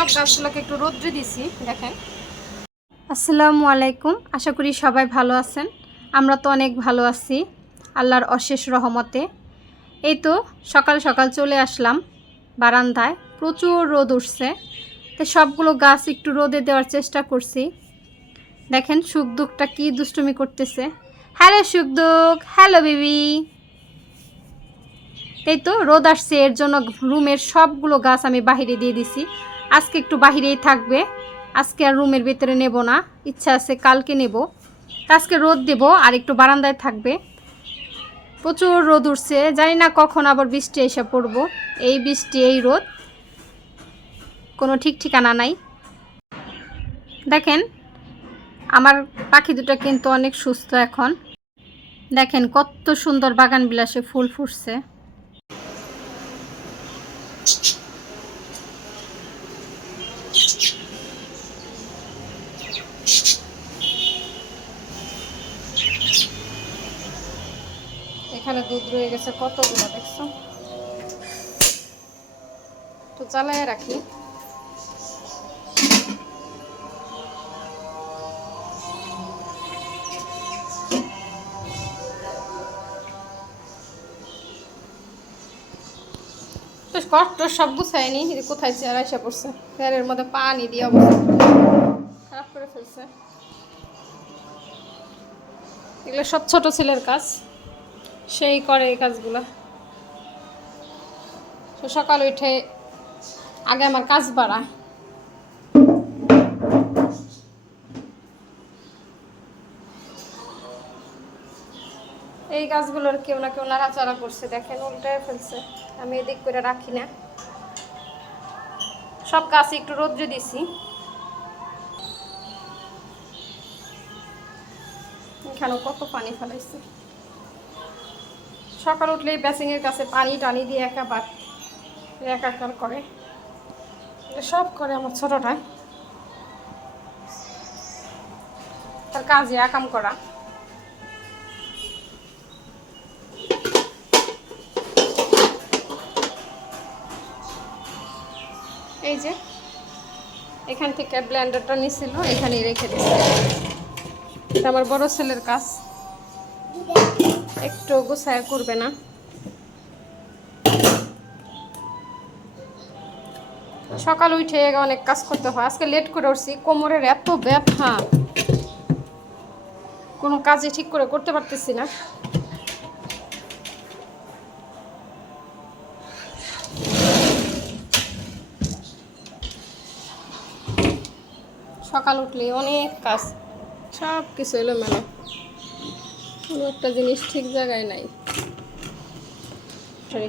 সব গাছগুলোকে একটু রোদ্রে দিছি দেখেন। আসসালামু আলাইকুম, আশা করি সবাই ভালো আছেন। আমরা তো অনেক ভালো আছি আল্লাহর অশেষ রহমতে। এই তো সকাল সকাল চলে আসলাম বারান্দায়, প্রচুর রোদ উঠছে, তো সবগুলো গাছ একটু রোদে দেওয়ার চেষ্টা করছি। দেখেন সুখদুখটা কি দুষ্টুমি করতেছে। Hello Sukhdukh, hello baby. এই তো রোদ আসছে, এর জন্য রুমের সবগুলো গাছ আমি বাহিরে দিয়ে দিছি। আজকে একটু বাহিরেই থাকবে, আজকে আর রুমের ভিতরে নেব না, ইচ্ছা আছে কালকে নেব। আজকে রোদ দেব আর একটু বারান্দায় থাকবে। প্রচুর রোদ উঠছে, জানি না কখন আবার বৃষ্টি এসে পড়বো। এই বৃষ্টি এই রোদ, কোনো ঠিক ঠিকানা নাই। দেখেন আমার পাখি দুটো কিন্তু অনেক সুস্থ এখন। দেখেন কত সুন্দর বাগান বিলাসে ফুল ফুটছে। এখানে দুধ রয়ে গেছে কতগুলো, দেখছো? তো জ্বালায় রাখি। কষ্ট সব গুছায়নি, কোথায় চেয়ার এসে পড়ছে, চেয়ারের মধ্যে পানি দিয়ে অবস্থা খারাপ করে ফেলছে। এগুলো সব ছোট ছেলের কাজ, সেই করে এই কাজগুলো। তো সকাল উঠে আগে আমার কাজ বাড়ায়। এই গাছগুলোর কেউ না কেউ নাড়াচাড়া করছে, দেখেন উল্টায় ফেলছে। আমি এদিক করে রাখি না, সব গাছ একটু রোদ্রে দিছি। এখানেও কত পানি ফেলাইছে। সকাল উঠলেই বেসিংয়ের কাছে পানি টানি দিয়ে একাবার একাকার করে, সব করে আমার ছোটটা। তার কাজে আকাম করা। এই যে এখান থেকে ব্লেন্ডারটা নিছিল, এখানেই রেখে দিচ্ছে। এটা আমার বড় ছেলের কাজ, একটু গোছায় করবে না। সকাল উঠে অনেক কাজ করতে হয়, আজকে লেট করে উঠছি, কোমরের এত ব্যথা, কোনো কাজে ঠিক করে করতে পারতেছি না। সকাল উঠলে অনেক কাজ, সব কিছু এলোমেলো, কোনো একটা জিনিস ঠিক জায়গায় নাই।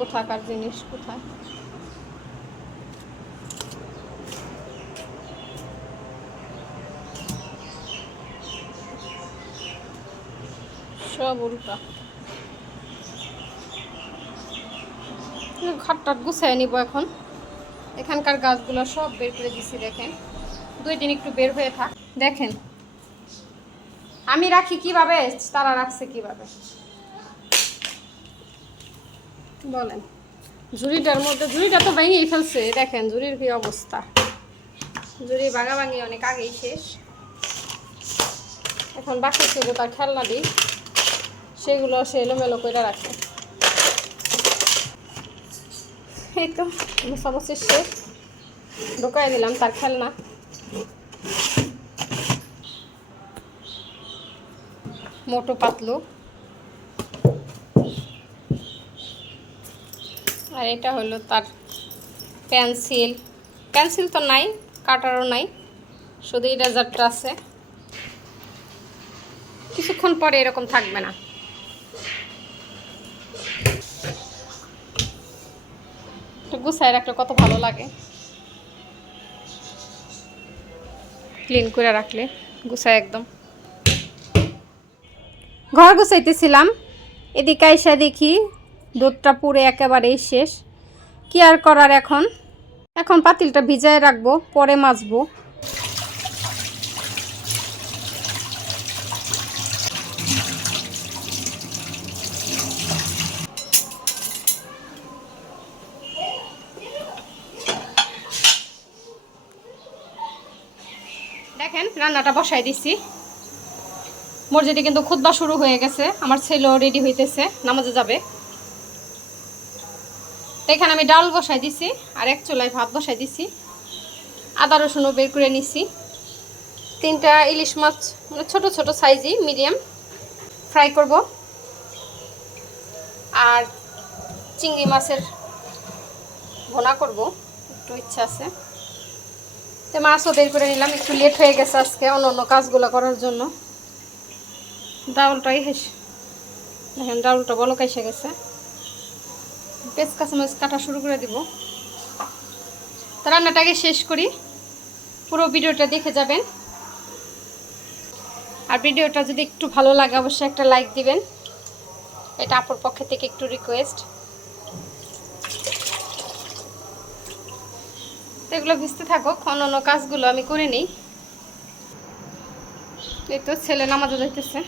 কোথাকার জিনিস কোথায়। সব উল্টা। ঘরটা গুছাই নিব এখন। এখানকার গাছগুলো সব বের করে দিছি, দেখেন 2 দিন একটু বের হয়ে থাক। দেখেন আমি রাখি কিভাবে, তারা রাখছে কিভাবে বলেন। ঝুড়িটার মধ্যে, ঝুড়িটা তো ভেঙেই ফেলছে, দেখেন ঝুড়ির কি অবস্থা। ঝুড়ি ভাঙাভাঙি অনেক আগেই শেষ। এখন বাকি ছিল তার খেলনা দিই, সেগুলো সে এলোমেলো করে রাখে। এই তো সমস্ত শেষ, ঢোকাই দিলাম তার খেলনা। মোটো পাতলু, আর এটা হলো তার পেন্সিল। পেন্সিল তো নাই, কাটারও নাই, শুধু ইরেজারটা আছে। কিছুক্ষণ পরে এরকম থাকবে না। গুছায় রাখলে কত ভালো লাগে, ক্লিন করে রাখলে গুছায় একদম। ঘর গুছাইতেছিলাম, এদিকে আইসা দেখি দুধটা পুরে একেবারেই শেষ। কি আর করার, এখন এখন পাতিলটা ভিজায় রাখবো, পরে মাজবো। দেখেন রান্নাটা বসাই দিছি। মসজিদে কিন্তু খুতবা শুরু হয়ে গেছে, আমার ছেলেও রেডি হইতেছে, নামাজে যাবে। তো এখানে আমি ডাল বসাই দিছি আর এক চুলায় ভাত বসাই দিছি। আদা রসুনও বের করে নিছি। 3টা ইলিশ মাছ, মানে ছোট ছোট সাইজই, মিডিয়াম ফ্রাই করব। আর চিংড়ি মাছের ভোনা করব, একটু ইচ্ছা আছে। তো মাছও বের করে নিলাম, একটু লেট হয়ে গেছে আজকে অন্য অন্য কাজগুলো করার জন্য। ডাউলটাই দেখেন, ডাউলটা বলক এসে গেছে। পেঁয়াজ কাঁচামরিচ কাটা শুরু করে দিব। তো রান্নাটাকে শেষ করি, পুরো ভিডিওটা দেখে যাবেন। আর ভিডিওটা যদি একটু ভালো লাগে অবশ্যই একটা লাইক দিবেন, এটা আপুর পক্ষ থেকে একটু রিকোয়েস্ট। তো এগুলো ভিজতে থাকুক, অন্য কাজগুলো আমি করে নিই। এই তো ছেলে নামাজে যাইতেছে।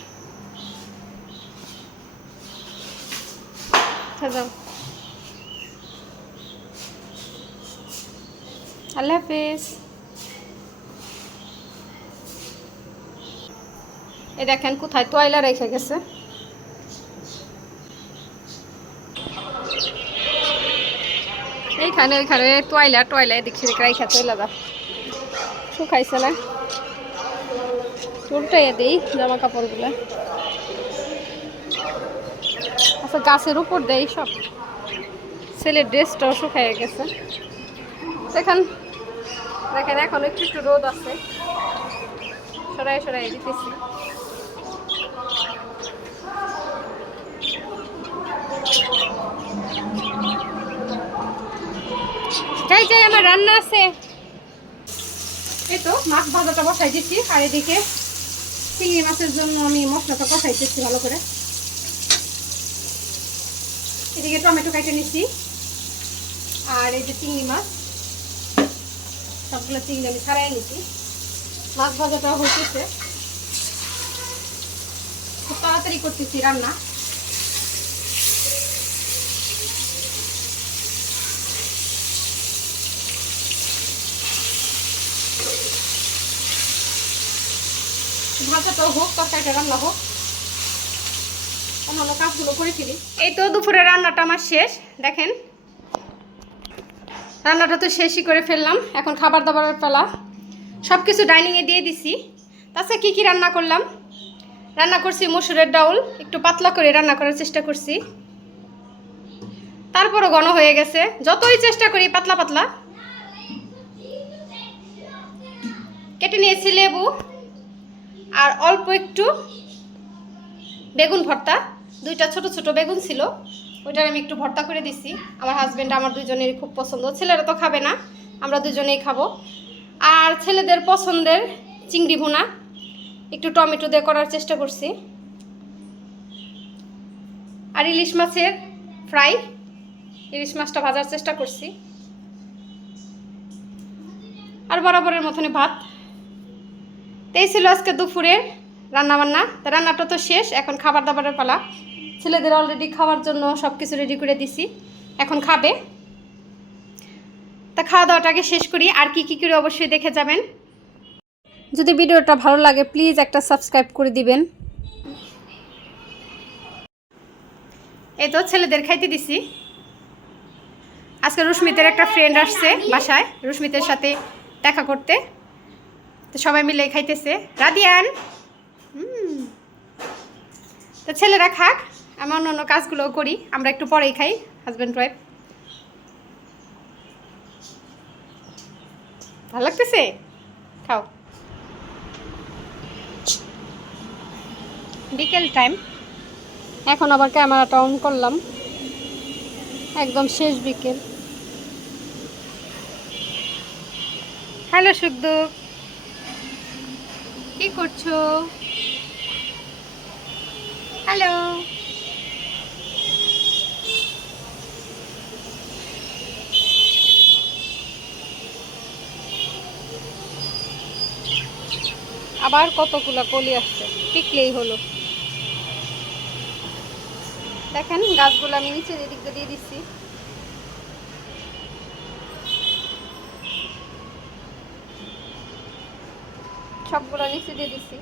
যাও, আল্লাহ হাফেজ। এই দেখেন কোথায় তোয়াইলা রেখে গেছে। এইখানে ওইখানে তোয়াইলা এদিক সেদিক রাইখা তোয়াইলা দাও, শুকাইছে না, উল্টাইয়া দিই জামা কাপড়গুলো। আচ্ছা, গাছের উপর দেয় সব। ছেলের ড্রেসটাও শুকাইয়া গেছে। দেখেন এখন একটু একটু রোদ আছে, সরাই দিতেছি। যাই আমার রান্না আছে। এই তো মাছ ভাজাটা বসাই দিচ্ছি, আর এদিকে চিংড়ি মাছের জন্য আমি মশলাটা কষাইতেছি ভালো করে। এদিকে টমেটো কেটে নিচ্ছি, আর এই যে চিংড়ি মাছ, সবগুলো চিংড়ি আমি ছাড়াই নিচ্ছি। মাছ ভাজাটা হইতেছে, খুব তাড়াতাড়ি করতেছি রান্না। ভাজাটাও হোক, তরকারিটা রান্না হোক, অন্যান্য কাজগুলো করে ফেলি। এই তো দুপুরে রান্নাটা আমার শেষ। দেখেন রান্নাটা তো শেষই করে ফেললাম, এখন খাবার দাবারের পালা। সব কিছু ডাইনিংয়ে দিয়ে দিছি। তাছাড়া কী কী রান্না করলাম, রান্না করছি মসুরের ডাউল, একটু পাতলা করে রান্না করার চেষ্টা করছি, তারপরও ঘন হয়ে গেছে। যতই চেষ্টা করি পাতলা পাতলা। কেটে নিয়েছি লেবু আর অল্প একটু বেগুন ভর্তা। 2টা ছোট ছোট বেগুন ছিল, ওইটার আমি একটু ভর্তা করে দিছি। আমার হাজব্যান্ড আমার দুজনেরই খুব পছন্দ, ছেলেরা তো খাবে না, আমরা দুজনেই খাবো। আর ছেলেদের পছন্দের চিংড়ি ভুনা একটু টমেটো দিয়ে করার চেষ্টা করছি। আর ইলিশ মাছের ফ্রাই, ইলিশ মাছটা ভাজার চেষ্টা করছি। আর বরাবরের মতনই ভাত। এই ছিল আজকে দুপুরের রান্নাবান্না। রান্নাটা তো শেষ, এখন খাবার দাবারের পালা। ছেলেদের অলরেডি খাওয়ার জন্য সব কিছু রেডি করে দিছি, এখন খাবে। তা খাওয়া দাওয়াটাকে শেষ করি, আর কি কি করে অবশ্যই দেখে যাবেন। যদি ভিডিওটা ভালো লাগে প্লিজ একটা সাবস্ক্রাইব করে দিবেন। এই তো ছেলেদের খাইতে দিছি। আজকে রুস্মিতের একটা ফ্রেন্ড আসছে বাসায়, রুস্মিতের সাথে দেখা করতে, তো সবাই মিলে খাইতেছে। রাদিয়ান, তো ছেলেরা খাক, আমি অন্য কাজগুলো করি, আমরা একটু পরেই খাই হাজব্যান্ড ওয়াইফ। ভালো লাগতেছে, খাও। বিকেল টাইম, এখন আবার ক্যামেরাটা অন করলাম, একদম শেষ বিকেল। হ্যালো সুখদুখ, কি করছো? হ্যালো, আবার কতগুলো কলি আসছে, টিকলেই হলো। দেখেন গাছগুলো আমি নিচে এদিক দিয়ে দিচ্ছি। সবগুলো নিচে দিয়ে দিছি।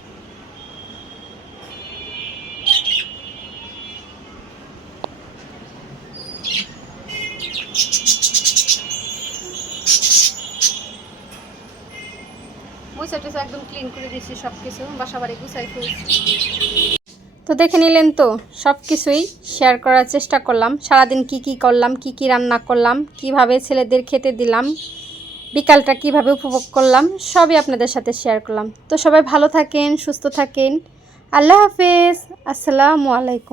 মুছাটুসা একদম ক্লিন করে দিয়েছি, সব কিছু বাসা বাড়ি গুছাই ফেলছি। তো দেখে নিলেন তো, সব কিছুই শেয়ার করার চেষ্টা করলাম। সারাদিন কি কি করলাম, কি কি রান্না করলাম, কিভাবে ছেলেদের খেতে দিলাম, বিকালটা কিভাবে উপভোগ করলাম, সবই আপনাদের সাথে শেয়ার করলাম। তো সবাই ভালো থাকেন, সুস্থ থাকেন। আল্লাহ হাফেজ, আসসালামু আলাইকুম।